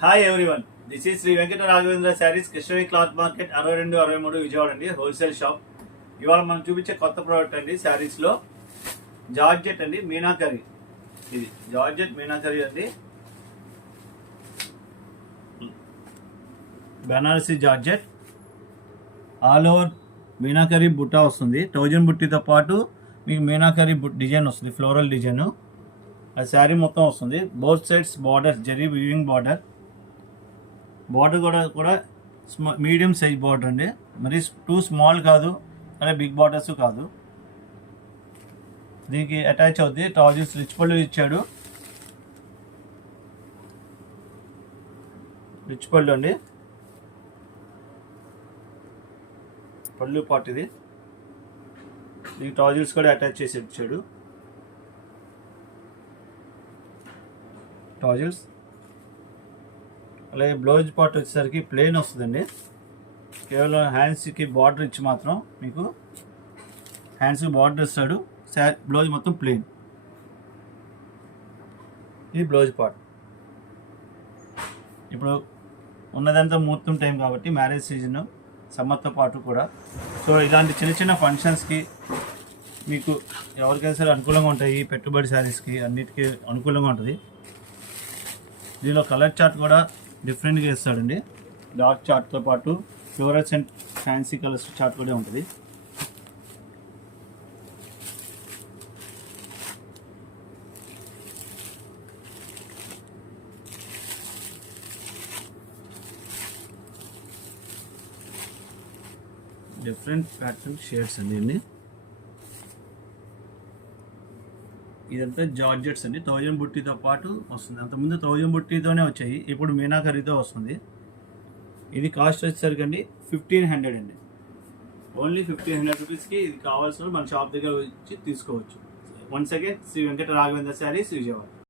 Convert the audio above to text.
Hi everyone, this is Shri Venkata Raghavendra Sarees, కృష్ణవి cloth market 62-63 Vijayawada అండి, wholesale shop. ఇవాళ మనం చూపించే కొత్త ప్రోడక్ట్ అండి శారీస్లో జార్జెట్ అండి, మీనాకరీ. ఇది జార్జెట్ మీనాకరీ అండి, Banarasi georgette. All over meenakari బుట్ట వస్తుంది. 1000 బుట్టితో పాటు మీకు మీనాకరీ డిజైన్ వస్తుంది, ఫ్లోరల్ డిజైన్. ఆ శారీ మొత్తం వస్తుంది. Both sides border, zari weaving border. Border కూడా మీడియం సైజ్ బార్డర్ అండి, మరి టూ స్మాల్ కాదు, అదే బిగ్ బార్డర్స్ కాదు. దీనికి అటాచ్ అవుద్ది ట్రౌజర్స్, రిచ్ పళ్ళు ఇచ్చాడు. రిచ్ పళ్ళు అండి, పళ్ళు పార్ట్ ఇది. దీనికి ట్రౌజర్స్ కూడా అటాచ్ చేసి ఇచ్చాడు. ట్రౌజర్స్ అలాగే బ్లౌజ్ పార్ట్ వచ్చేసరికి ప్లెయిన్ వస్తుందండి. కేవలం హ్యాండ్స్కి బార్డర్ ఇచ్చి మాత్రం మీకు హ్యాండ్స్కి బార్డర్ ఇస్తాడు. బ్లౌజ్ మొత్తం ప్లెయిన్. ఇది బ్లౌజ్ పార్ట్. ఇప్పుడు ఉన్నదంతా ముహూర్తం టైం కాబట్టి మ్యారేజ్ సీజన్, సమ్మర్తో పాటు కూడా. సో ఇలాంటి చిన్న చిన్న ఫంక్షన్స్కి మీకు ఎవరికైనా సరే అనుకూలంగా ఉంటాయి. పెట్టుబడి శారీస్కి అన్నిటికీ అనుకూలంగా ఉంటుంది. దీనిలో కలర్ చార్ట్ కూడా డిఫరెంట్గా ఇస్తాడండి. డార్క్ చార్ట్తో పాటు ఫ్లోరసెంట్ ఫ్యాన్సీ కలర్స్ చార్ట్ కూడా ఉంటుంది. డిఫరెంట్ ప్యాటర్న్ షేడ్స్ అండి ఇవన్నీ. ఇదంతా జార్జెట్స్ అండి, 1000 బుట్టితో పాటు వస్తుంది. అంతకుముందు 1000 బుట్టితోనే వచ్చాయి, ఇప్పుడు మీనాకరీతో వస్తుంది. ఇది కాస్ట్ వచ్చేసరికి అండి 1500 అండి. ఓన్లీ 1500 రూపీస్కి ఇది కావాల్సిన మన షాప్ దగ్గర వచ్చి తీసుకోవచ్చు. Once again Sri Venkata Raghavendra Sarees, Vijayawada.